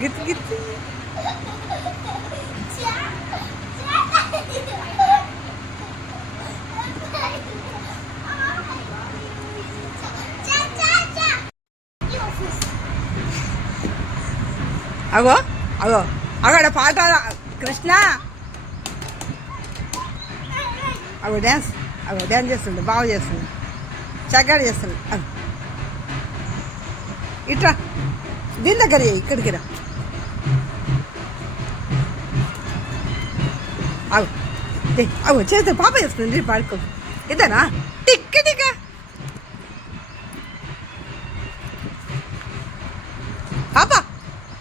Git Git అగో అగో అగడ పాట కృష్ణ అగో డ్యాన్స్ చేస్తుండే బాగా చేస్తుండే చక్కగా చేస్తుండే ఇట్రా దీని దగ్గర ఇక్కడికి రా అవు అవు చేస్తే పాప చేస్తుంది పాడుకో ఇదేనా టిక్క టిక్క పాప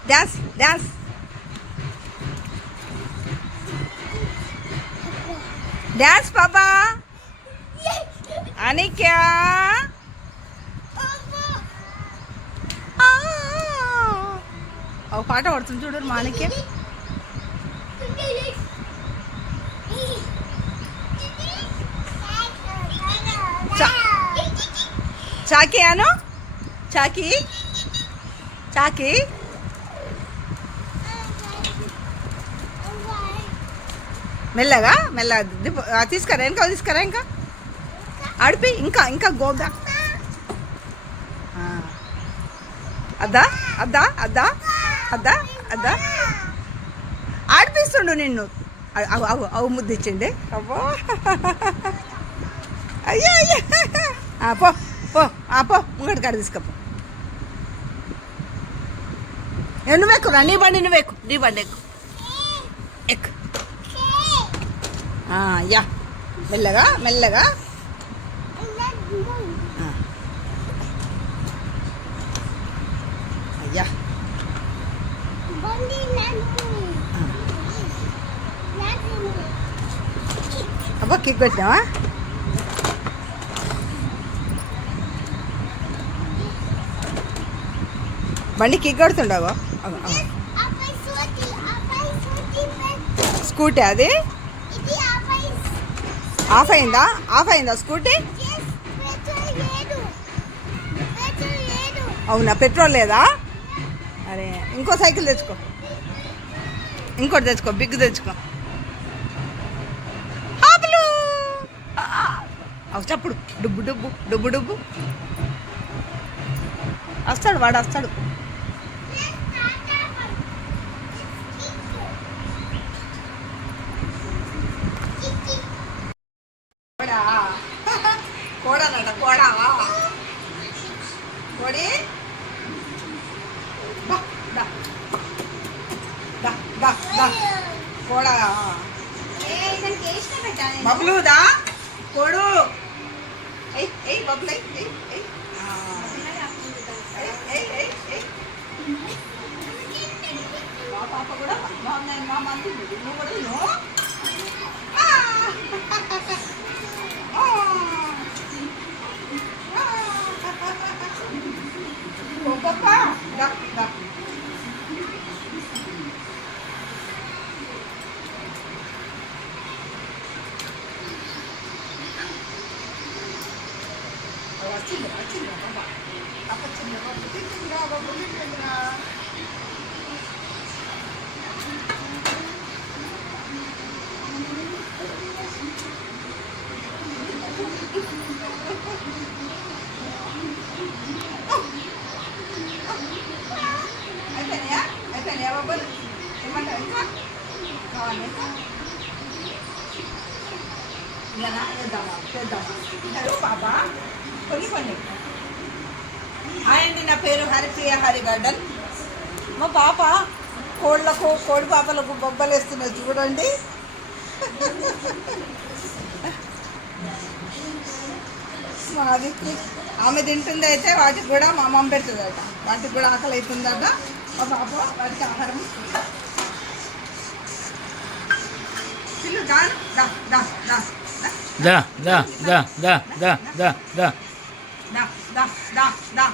డ్యాన్స్ డ్యాన్స్ డ్యాన్స్ పాపా అనిక్యా ఒక పాట పడుతుంది చూడు మాణిక్యం చాకీ అను చాకీ చాకీ మెల్లగా మెల్లగా తీసుకురా ఇంకా ఆడిపి ఇంకా గోదా అద్దా అద్దా అద్దా అద్దా అద్దా ఆడిపిస్తుండు నిన్ను అవు ముద్దు ఇచ్చిండే అబ్బో అయ్యా అయ్యా పో పో పో ముంగడి కాడ తీసుకపో నువ్వెక్కురా నీ బండి ఎక్కు యా మెల్లగా అయ్యా అబ్బా కిక్ పెట్టినావా బండి కిక్ కొడుతుండవా స్కూటీ అది ఆఫ్ అయిందా స్కూటీ అవునా పెట్రోల్ లేదా అరే ఇంకో సైకిల్ తెచ్చుకో ఇంకోటి తెచ్చుకో బిగ్ తెచ్చుకో చప్పుడు డుబ్బు వాడు వస్తాడు కోడనట కోడి కోడా బబ్లుదా కోడు బబ్లు మా పాప కూడా బాగున్నాయి మా మంది నువ్వు కూడా వచ్చిందా బాబా అప్పచ్చిందా బాబు అయిపోయినాయా బాబు ఏమంటారు ఇంకా కావాలి ఇలా చేద్దామా బాబా కొన్ని హాయ్ అండి నా పేరు హరిప్రియ హరి గార్డెన్ మా పాప కోడి పాపలకు బొబ్బలు వేస్తున్నది చూడండి మాది ఆమె తింటుంది అయితే వాటికి కూడా మా అమ్మ పెడుతుందట వాటికి కూడా ఆకలి అవుతుందట మా పాప వాటికి ఆహారం పిల్లు దా దా దా దా దా దా దా దా దా దా దా దా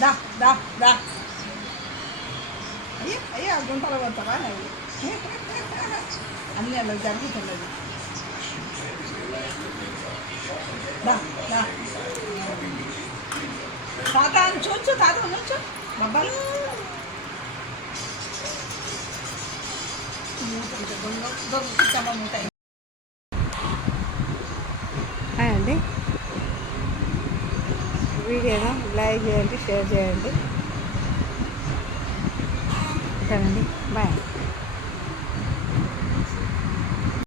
దా దా దా అయ్యో అయ్యో గుంటలు పోతావా అవి అన్నీ అలా జరుగుతున్నది దా దా తాత చూచు తాత నుంచు బొబ్బలు అండి వీడియోను లైక్ చేయండి షేర్ చేయండి ఉంటానండి బాయ్